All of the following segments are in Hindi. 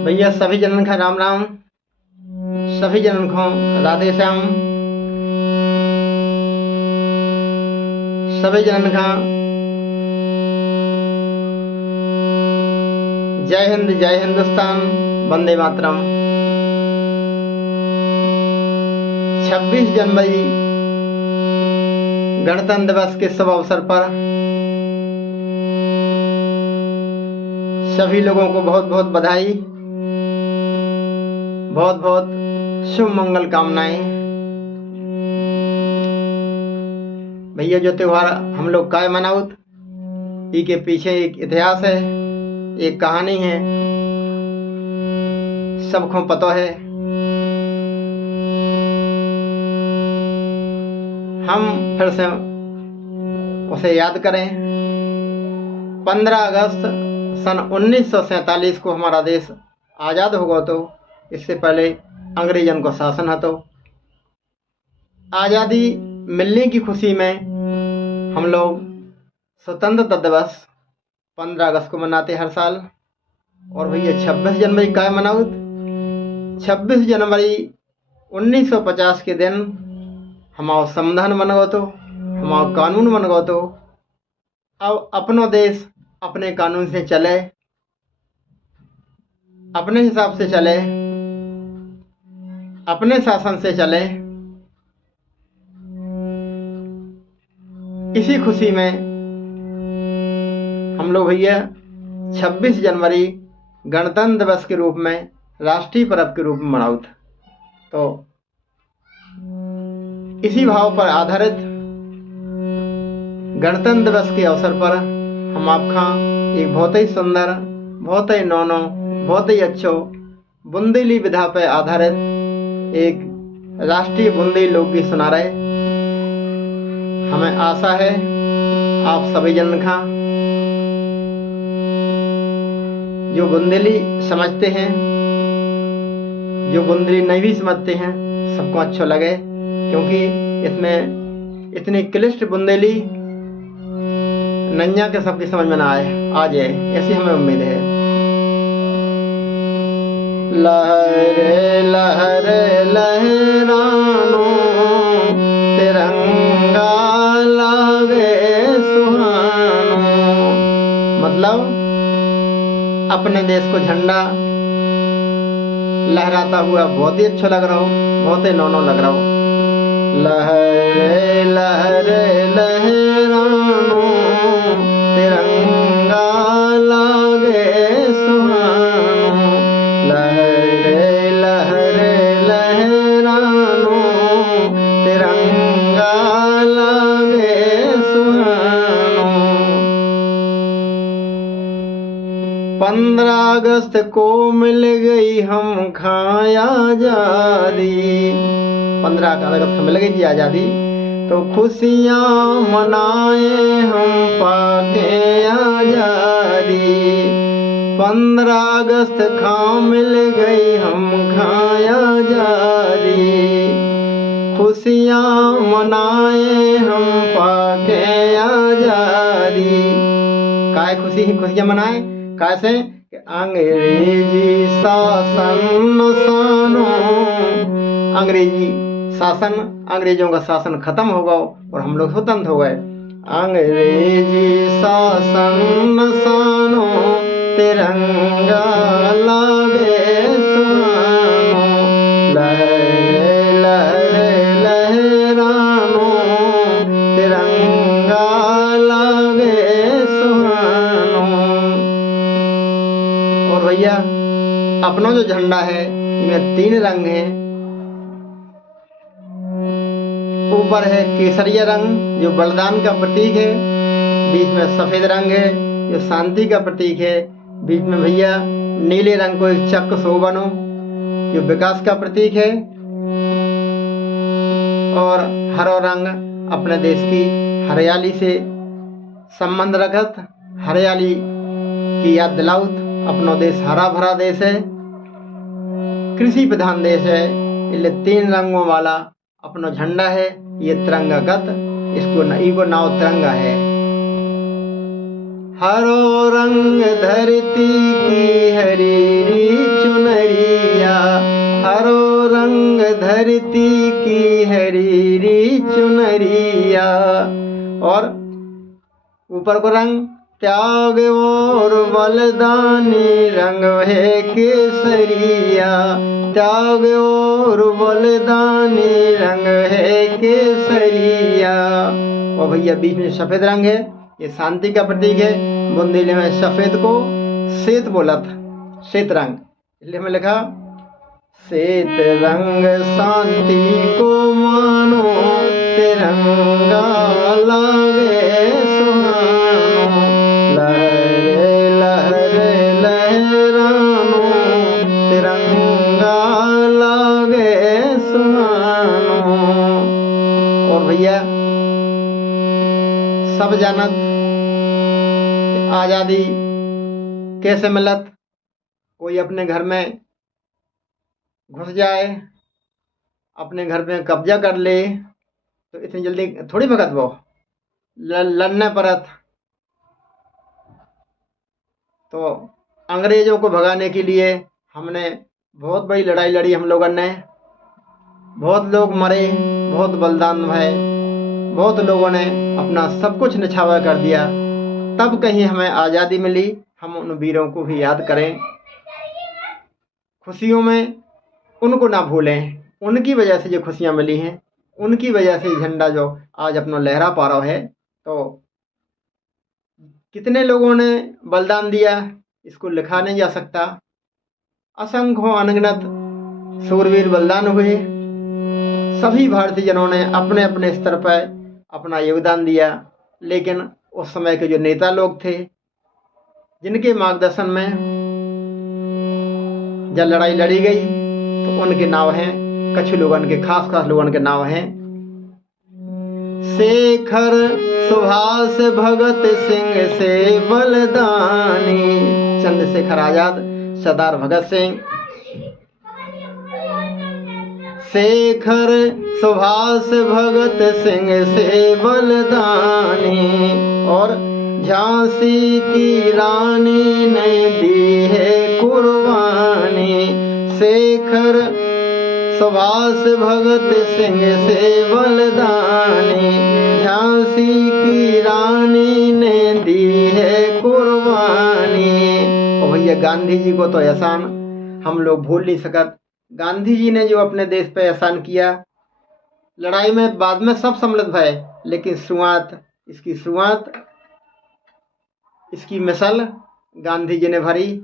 भैया सभी जनन का राम राम। सभी जनन को राधे श्याम। सभी जनन का जय हिंद जय हिंदुस्तान वंदे मातरम। 26 जनवरी गणतंत्र दिवस के शुभ अवसर पर सभी लोगों को बहुत बहुत बधाई, बहुत बहुत शुभ मंगल कामनाएं। भैया जो त्योहार हम लोग काय मनाउत, ई के पीछे एक इतिहास है, एक कहानी है, सबको पता है। हम फिर से उसे याद करें। 15 अगस्त सन 1947 को हमारा देश आज़ाद होगा। तो इससे पहले अंग्रेजन को शासन है। तो आज़ादी मिलने की खुशी में हम लोग स्वतंत्रता दिवस 15 अगस्त को मनाते हर साल। और भैया 26 जनवरी का मनाओ। 26 जनवरी 1950 के दिन हमारा संविधान बन गया। तो हमारा कानून बन गया। तो अब अपनो देश अपने कानून से चले, अपने हिसाब से चले, अपने शासन से चले। इसी खुशी में हम लोग भैया 26 जनवरी गणतंत्र दिवस के रूप में, राष्ट्रीय पर्व के रूप में मनाउत। तो इसी भाव पर आधारित गणतंत्र दिवस के अवसर पर हम आपका एक बहुत ही सुंदर, बहुत ही नौनो, बहुत ही अच्छो बुंदेली विधा पर आधारित एक राष्ट्रीय बुंदेली लोकगीत सुना रहे। हमें आशा है आप सभी जन का जो बुंदेली समझते हैं, जो बुंदेली नहीं भी समझते हैं, सबको अच्छा लगे, क्योंकि इसमें इतनी क्लिष्ट बुंदेली नैया के सबकी समझ में ना आ जाए, ऐसी हमें उम्मीद है। लहरे लहरे लहरानो तिरंगा लागे सुहानो। मतलब अपने देश को झंडा लहराता हुआ बहुत ही अच्छा लग रहा हो, बहुत ही नौनो लग रहा हो। लहरे लहरे लहरानो तिरंगा लागे सुहानो। लहरे लहरे लहरानो तिरंगा लागे सुहानो। 15 अगस्त को मिल गई हम खाया आजादी। 15 अगस्त को मिल गई थी आजादी, तो खुशियाँ मनाए हम पाके आजादी। 15 अगस्त का मिल गई हम खाया आजादी, खुशियाँ मनाए हम पाके आजादी। काय खुशियाँ मनाए कैसे? कि अंग्रेजी शासन सानो, अंग्रेजी शासन, अंग्रेजों का शासन खत्म हो गया और हम लोग स्वतंत्र हो गए। अंग्रेजी शासन सानो तिरंगा लागे सुहानो। लहरे लहरे लहरानो तिरंगा लागे सुहानो। और भैया अपना जो झंडा है इनमें 3 रंग हैं। ऊपर है केसरिया रंग जो बलिदान का प्रतीक है, बीच में सफेद रंग है जो शांति का प्रतीक है, बीच में भैया नीले रंग को एक चक्र शोभनो जो विकास का प्रतीक है, और हरा रंग अपने देश की हरियाली से संबंध रखत, हरियाली की याद दिलाउत। अपना देश हरा भरा देश है, कृषि प्रधान देश है, इसलिए 3 रंगों वाला अपना झंडा है। ये तिरंगागत, इसको नाव तिरंगा है। हरो रंग धरती की हरीरी चुनरिया, हरो रंग धरती की हरीरी चुनरिया। और ऊपर को रंग त्याग और बलिदानी रंग है केसरिया, त्याग और बलिदानी रंग है केसरिया। और भैया बीच में सफेद रंग है, ये शांति का प्रतीक है। बुंदेली में सफेद को श्वेत बोला था, श्वेत रंग, इसलिए हमें लिखा श्वेत रंग शांति को मानो, तिरंगा लागे सुहानो, लहरे लहरे लहरानो, तिरंगा लागे सुहानो। और भैया सब जानत कि आज़ादी कैसे मिलत। कोई अपने घर में घुस जाए, अपने घर में कब्जा कर ले, तो इतनी जल्दी थोड़ी भगत वो लड़ने परत। तो अंग्रेजों को भगाने के लिए हमने बहुत बड़ी लड़ाई लड़ी, हम लोगों ने बहुत लोग मरे, बहुत बलिदान भये, बहुत लोगों ने अपना सब कुछ निछावर कर दिया, तब कहीं हमें आज़ादी मिली। हम उन वीरों को भी याद करें, खुशियों में उनको ना भूलें, उनकी वजह से जो खुशियाँ मिली हैं, उनकी वजह से झंडा जो आज अपना लहरा पा रहा है। तो कितने लोगों ने बलिदान दिया इसको लिखा नहीं जा सकता। असंख्यों अनगिनत शूरवीर बलिदान हुए। सभी भारतीय जनों ने अपने अपने स्तर पर अपना योगदान दिया, लेकिन उस समय के जो नेता लोग थे, जिनके मार्गदर्शन में जब लड़ाई लड़ी गई, तो उनके नाम हैं, कुछ लोगों के खास लोगों के नाम हैं शेखर सुभाष भगत सिंह से बलिदानी, चंद्रशेखर आजाद, सरदार भगत सिंह, शेखर सुभाष भगत सिंह से बलिदानी। और झांसी की रानी ने दी है कुर्बानी, शेखर सुभाष भगत सिंह से बलिदानी, झांसी की रानी ने दी है कुर्बानी। और भैया गांधी जी को तो एहसान हम लोग भूल नहीं सकत। गांधी जी ने जो अपने देश पे एहसान किया, लड़ाई में बाद में सब सम्मिलित भये, लेकिन शुरुआत इसकी मिसाल गांधी जी ने भरी।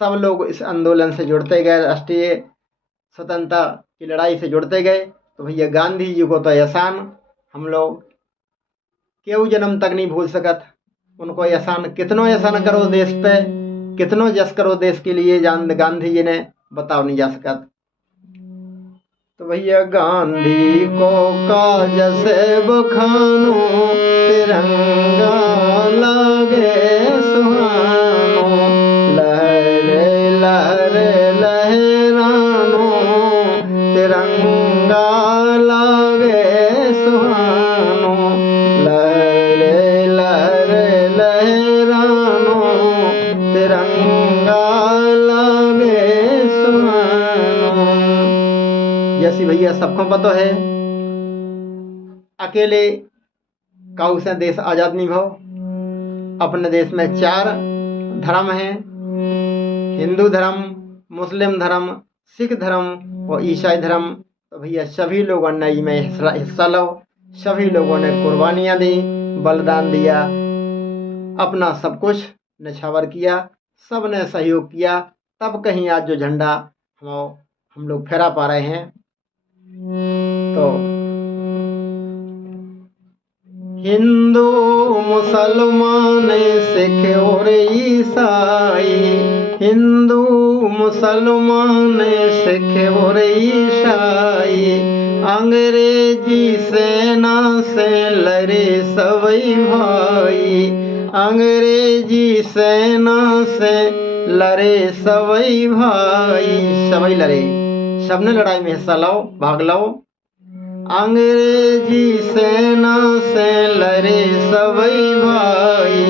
सब लोग इस आंदोलन से जुड़ते गए, राष्ट्रीय स्वतंत्रता की लड़ाई से जुड़ते गए। तो भैया गांधी जी को तो एहसान हम लोग केहू जन्म तक नहीं भूल सकत। उनको एहसान, कितनों एहसान करो देश पे, कितनों जस करो देश के लिए, जान गांधी जी ने बताओ नहीं जा सकत। तो भैया गांधी को काज से बखानो, तिरंगा लागे सुहानो, लहरे लहरे लहरानो, तिरंगा लागे सुहानो, लहरे लहरे लहरानो, तिरंगा लागे सुहानो। जैसी भैया सबको पता है, अकेले काऊ से देश आजाद नहीं भाव। अपने देश में 4 धर्म हैं, हिंदू धर्म, मुस्लिम धर्म, सिख धर्म और ईसाई धर्म। तो भैया सभी लोगों ने इसमें हिस्सा लो, सभी लोगों ने कुर्बानियाँ दी, बलिदान दिया, अपना सब कुछ निछावर किया, सब ने सहयोग किया, तब कहीं आज जो झंडा हम लोग फहरा पा रहे हैं। तो हिंदू मुसलमान सिख और ईसाई, हिंदू मुसलमान सिख और ईसाई, अंग्रेजी सेना से लड़े सभी भाई, अंग्रेजी सेना से लड़े सभी भाई, सभी लड़े, सबने लड़ाई में हिस्सा लो, भाग लो। अंग्रेजी सेना से लड़े सभी भाई,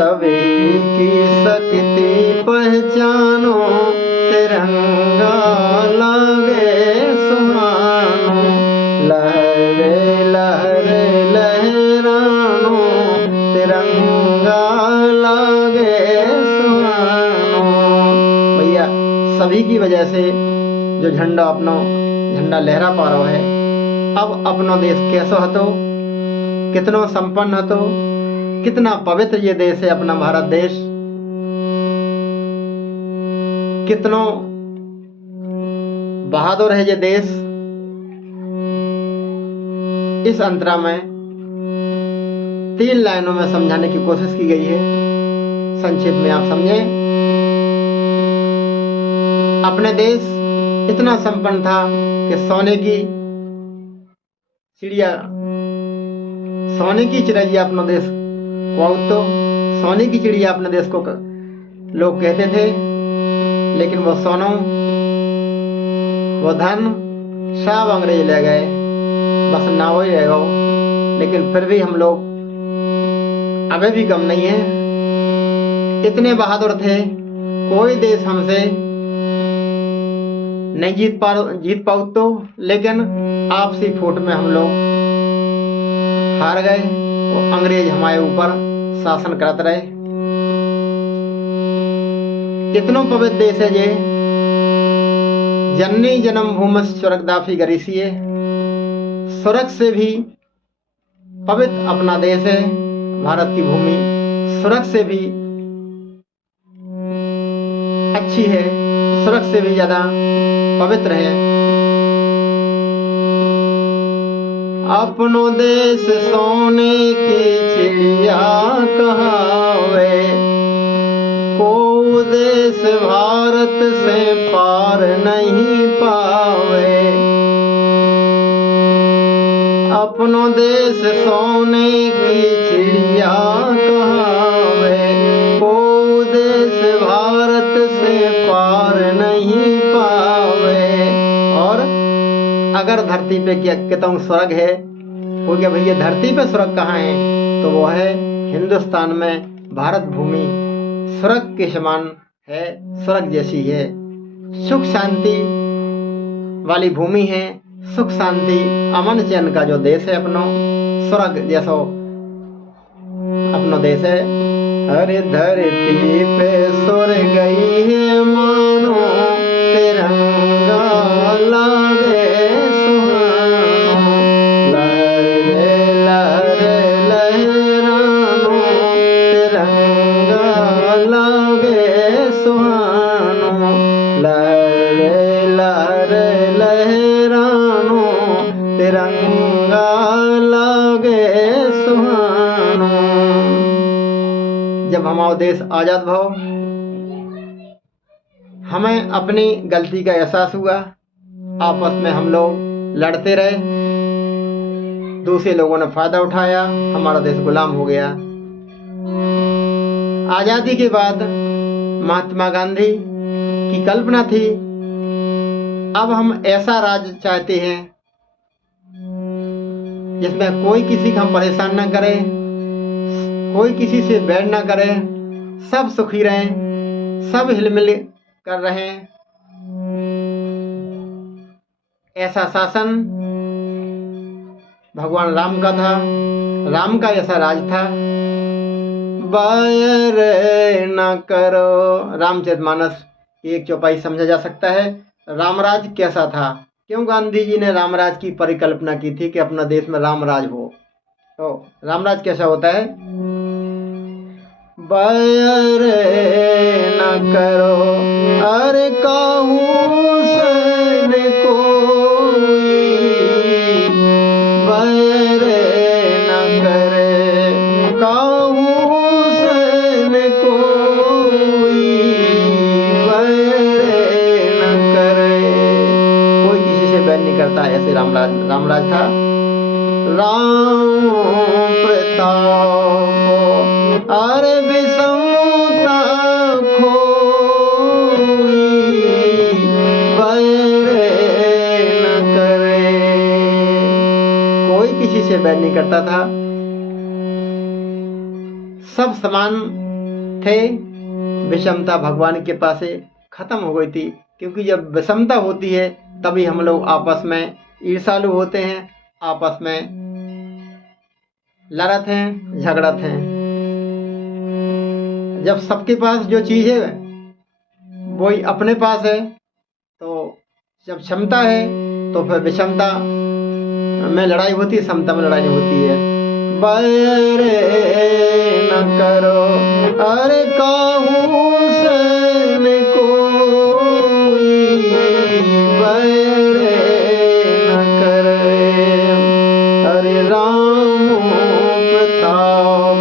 सभी की शक्ति पहचानो, तिरंगा लागे सुहानो, लहरे लहरे लहरानो, तिरंगा लागे सुहानो। भैया सभी की वजह से जो झंडा लहरा पा रहा है। अब अपनो देश कैसो हतो, कितनो संपन्न हतो, कितना पवित्र ये देश है अपना भारत देश, कितनो बहादुर है ये देश। इस अंतरा में 3 लाइनों में समझाने की कोशिश की गई है। संक्षेप में आप समझें। अपने देश इतना संपन्न था कि सोने की चिड़िया अपना देश को, तो सोने की चिड़िया अपने देश को लोग कहते थे। लेकिन वो सोना, वो धन सब अंग्रेज ले गए, बस ना वही रह गए। लेकिन फिर भी हम लोग अभी भी कम नहीं है, इतने बहादुर थे। कोई देश हमसे नहीं जीत पाओ तो, लेकिन आपसी फूट में हम लोग हार गए और अंग्रेज हमारे ऊपर शासन करते रहे। इतनो पवित्र देश है ये, जननी जन्म भूमि स्वर्गदाफी गरीसीए, स्वर्ग से भी पवित्र अपना देश है भारत की भूमि, स्वर्ग से भी अच्छी है, स्वर्ग से भी ज्यादा पवित्र है। अपनो देश सोने की चिड़िया कहावे, को देश भारत से पार नहीं पावे। अपनो देश सोने की चिड़िया कहावे, को देश भारत से पार नहीं पावे। और अगर धरती पे कहता हूँ स्वर्ग है, वो क्या भैया धरती पे स्वर्ग कहाँ है, तो वो है हिंदुस्तान में भारत भूमि स्वर्ग के समान है, स्वर्ग जैसी है। सुख शांति वाली भूमि है, सुख शांति अमन चैन का जो देश है अपनो, स्वर्ग जैसा अपनो देश है। हरे धरती पे सुर गई है मानो, तिरंगा लागे सुहानो, लहरे लहरे लहरानो, तिरंगा लागे सुहानो, लहरे लहरे लहरानो, तिरंगा लागे सुहानो। जब हमारा देश आजाद भाव, हमें अपनी गलती का एहसास हुआ, आपस में हम लोग लड़ते रहे, दूसरे लोगों ने फायदा उठाया, हमारा देश गुलाम हो गया। आजादी के बाद महात्मा गांधी की कल्पना थी, अब हम ऐसा राज चाहते हैं जिसमें कोई किसी का हम परेशान ना करे, कोई किसी से बैर ना करे, सब सुखी रहें, सब हिलमिल कर रहे हैं। ऐसा शासन भगवान राम का था, राम का ऐसा राज था। बैर न करो, रामचरितमानस की 1 चौपाई समझा जा सकता है। रामराज कैसा था, क्यों गांधी जी ने रामराज की परिकल्पना की थी कि अपना देश में रामराज हो। तो रामराज कैसा होता है, बैर न करो अरे कहूँ सन कोई, बैर न करे कहूँ सन कोई, बैर न करे। कोई किसी से बैर नहीं करता, ऐसे रामराज था। राम प्रताप अरे विषमता खोई, बैर न करे। कोई किसी से बैर नहीं करता था, सब समान थे, विषमता भगवान के पास से खत्म हो गई थी। क्योंकि जब विषमता होती है तभी हम लोग आपस में ईर्ष्यालु होते हैं, आपस में लड़ते हैं, झगड़ते हैं। जब सबके पास जो चीज़ है वही अपने पास है, तो जब क्षमता है तो फिर विषमता में लड़ाई होती है, समता में लड़ाई होती है। बैर न करो अरे काहू सन कोई, बैर न करे अरे राम प्रताप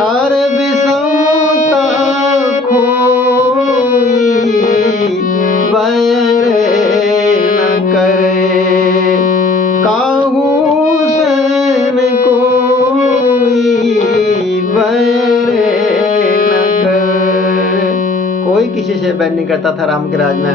अरे विषमता खोई, बैर न करे काहू सन कोई, बैर न करे। कोई किसी से बैर नहीं करता था राम के राज में,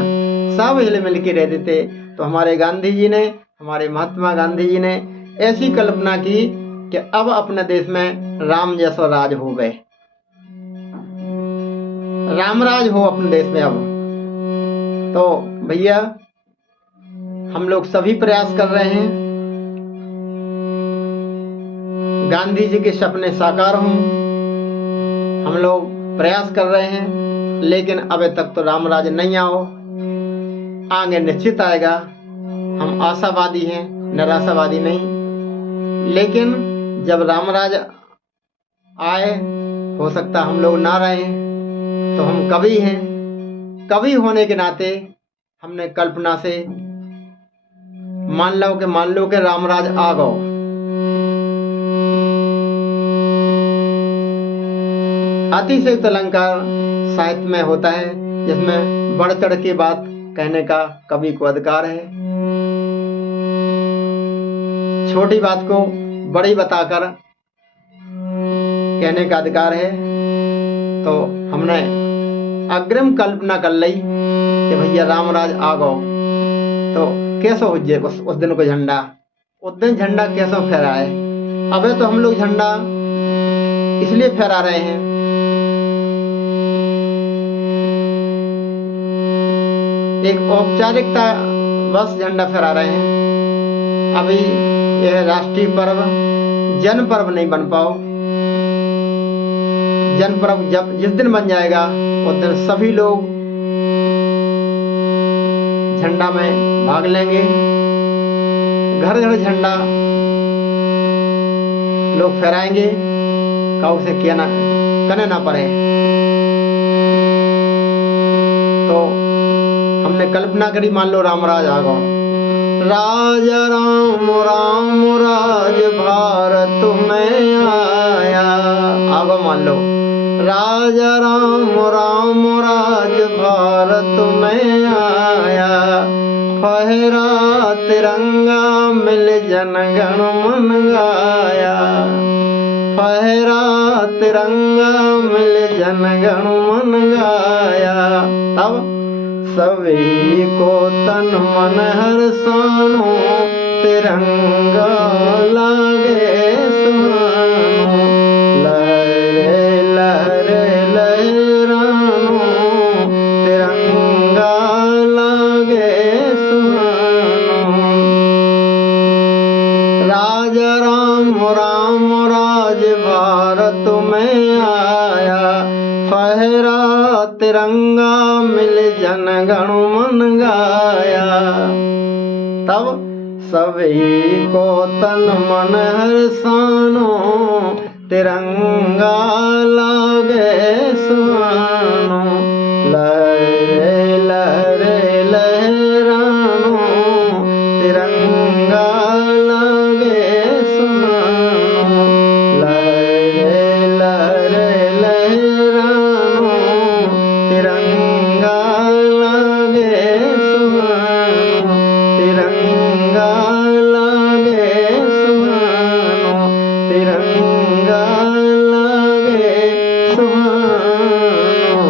सब हिल मिल के रहते थे। तो हमारे गांधी जी ने, हमारे महात्मा गांधी जी ने ऐसी कल्पना की कि अब अपने देश में राम जैसा राज हो गए, रामराज हो अपने देश में अब। तो भैया हम लोग सभी प्रयास कर रहे हैं गांधी जी के सपने साकार हों, हम लोग प्रयास कर रहे हैं। लेकिन अभी तक तो रामराज नहीं आओ, आगे निश्चित आएगा। हम आशावादी हैं, निराशावादी नहीं। लेकिन जब रामराज आए, हो सकता हम लोग ना रहें, तो हम कवि हैं। कवि होने के नाते हमने कल्पना से मान लो कि रामराज आ गो। अतिशयोक्त अलंकार साहित्य में होता है, जिसमें बढ़ चढ़ के बात कहने का कवि को अधिकार है। छोटी बात को बड़ी बताकर कहने का अधिकार है। तो हमने अग्रिम कल्पना कर ली कि भैया रामराज आ गो, तो कैसे हो जाए उस दिन को झंडा, उस दिन झंडा कैसे फहराए। अबे तो हम लोग झंडा इसलिए फहरा रहे हैं एक औपचारिकता बस झंडा फहरा रहे हैं। अभी यह राष्ट्रीय पर्व जन पर्व नहीं बन पाओ। जन पर्व जब जिस दिन बन जाएगा उस दिन सभी लोग झंडा में भाग लेंगे, घर घर झंडा लोग फहराएंगे, काऊ से किया ना कने ना पड़े। तो हमने कल्पना करी, मान लो रामराज आ गो, राजा राम राम राज भारत में आया। आगो मान लो राजा राम राम राज भारत में आया, फहरा तिरंगा मिल जनगण मन गाया, फहरा तिरंगा मिल जनगण मन गाया। तब सभी को तन मन हर्षानो, तिरंगा लागे सुहानो, लहरे लहरे लहरानो, तिरंगा लागे सुहानो। राजा राम राम राज भारत में आया, फहरा तिरंगा मिल जनगण मन गाया। तब सभी को तन मन हर्षानो, तिरंगा लागे सुहानो, लहरे लहरे लहरानो, तिरंगा लागे सुहानो, लहरे लहरे लहरानो, तिरंगा लागे सुहानो, तिरंगा लागे सुहानो, तिरंगा लागे सुहानो।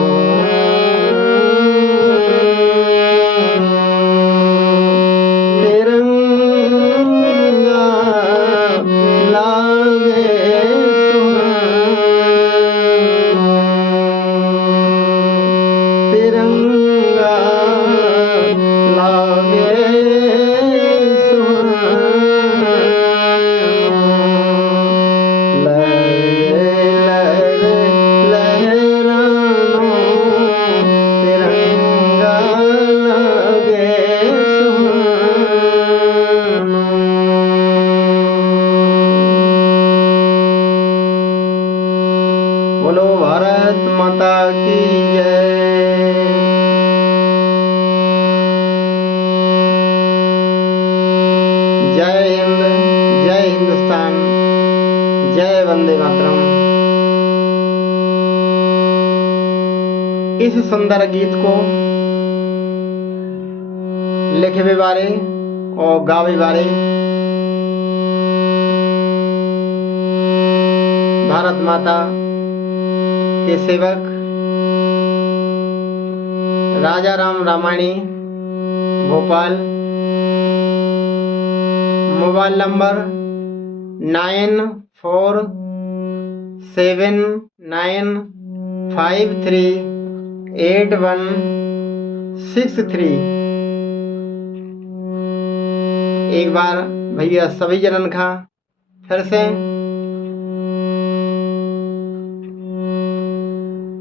हिंदुस्तान, जय वंदे मातरम। इस सुंदर गीत को लिखे बारे और गावे बारे भारत माता के सेवक राजा राम रामायणी भोपाल। Mobile number 9479538163। एक बार भैया सभी जनन का फिर से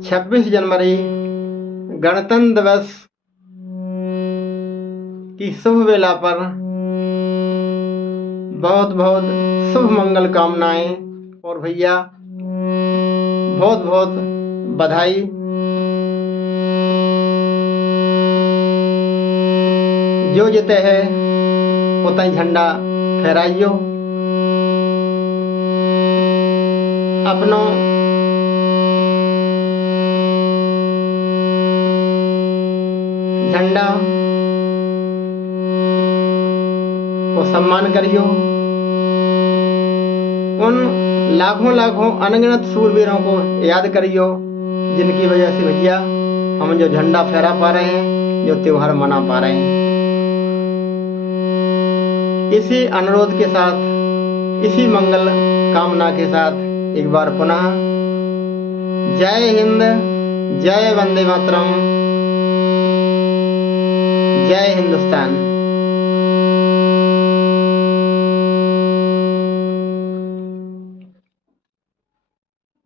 26 जनवरी गणतंत्र दिवस की शुभ वेला पर बहुत बहुत शुभ मंगल कामनाएं और भैया बहुत बहुत बधाई। जो जीते है उतना ही झंडा फहराइयो, अपनों झंडा को सम्मान करियो। उन लाखों लाखों अनगिनत सूरवीरों को याद करियो जिनकी वजह से भैया हम जो झंडा फहरा पा रहे हैं, जो त्योहार मना पा रहे हैं। इसी अनुरोध के साथ, इसी मंगल कामना के साथ एक बार पुनः जय हिंद, जय वंदे मातरम, जय हिंदुस्तान।